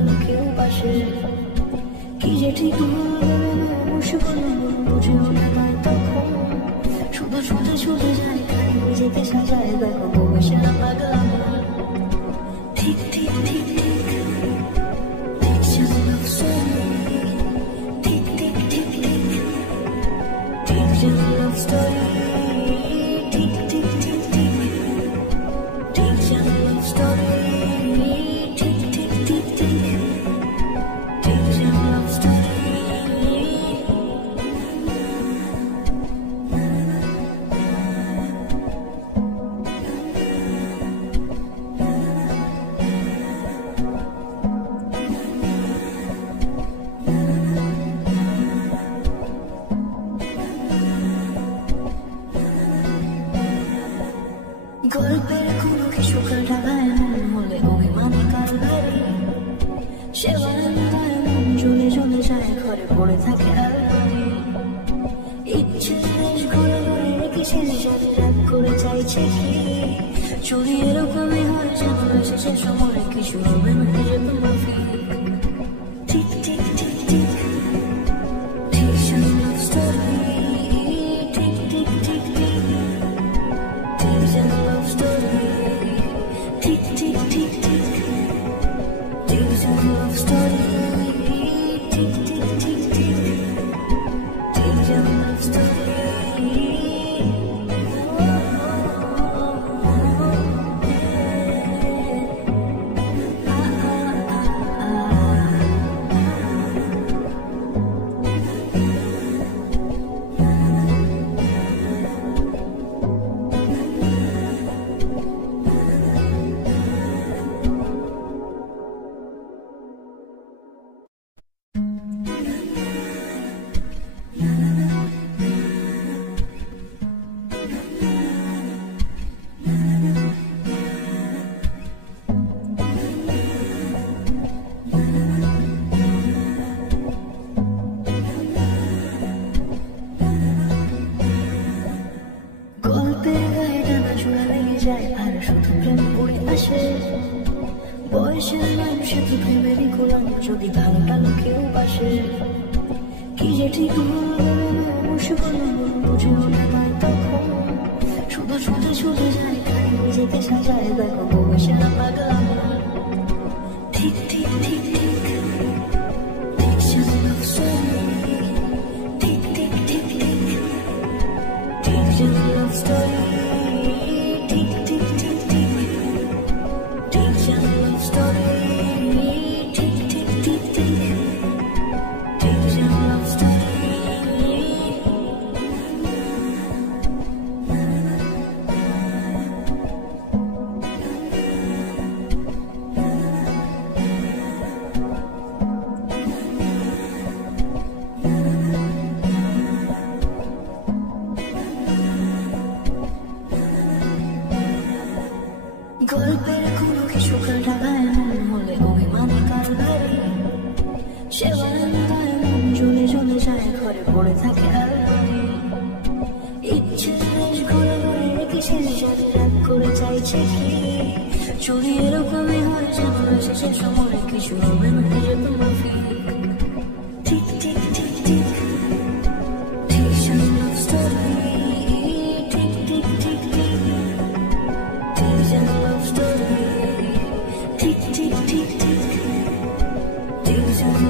টানো কেউ পাশে কি যে ঠিক হবে বুঝেও না পায় তখন শুধু ছুটে ছুটে যায় খালি নিজেকে সাজায় দেখো বসে না পাগল আমার ঠিক ঠিক ঠিক ঠিক love story ঠিক ঠিক ঠিক ঠিক ঠিক love story ঠিক ঠিক ঠিক ঠিক ঠিক love story ঠিক ঠিক ঠিক ঠিক ঠিক love story গল্পের কোনো কিছু কাটায় মন হলে অভিমানী কারবারে সে বারান্দায় মন চলে চলে যায় ঘরে পড়ে থাকে আলমারি ইচ্ছে দেশ ঘুরে ঘুরে রেখেছে সাথে রাগ করে চাইছে কি চুরি এরকমই হয় যেন এসেছে সময় কিছু হবে না যে তোমার ঠিক ঠিক ঠিক ঠিক ঠিক love story ঠিক ঠিক ঠিক ঠিক love story tick tick tick tick Days of love story tick tick tick tick Days of love story গল্পের গায়ে টানা জোড়া লেগে যায় আর শুধু প্রেম পড়ে আসে বয়সের মানুষে তো প্রেমেরই গোলাম যদি ভালো টানো কেউ পাশে কি যে ঠিক বুঝেও না পায় তখন শুধু ছুটে ছুটে যায় খালি নিজেকে সাজায় দেখো বসে না পাগল আমার ঠিক ঠিক ঠিক ঠিক ঠিক love story ঠিক ঠিক ঠিক ঠিক ঠিক love story ঠিক ঠিক ঠিক ঠিক ঠিক love story ঠিক ঠিক ঠিক ঠিক ঠিক love story গল্পের কোনো কিছু কাটায় মন হলে অভিমানী কারবারে সে বারান্দায় মন চলে চলে যায় ঘরে পড়ে থাকে আলমারি ইচ্ছে দেশ ঘুরে ঘুরে রেখেছে সাথে রাগ করে চাইছে কি চুরি এরকমই হয় যেন এসেছে সময় কিছু হবে না যে তোমার ঠিক ঠিক ঠিক ঠিক ঠিক love story ঠিক ঠিক ঠিক ঠিক love story tick tick tick tick Days of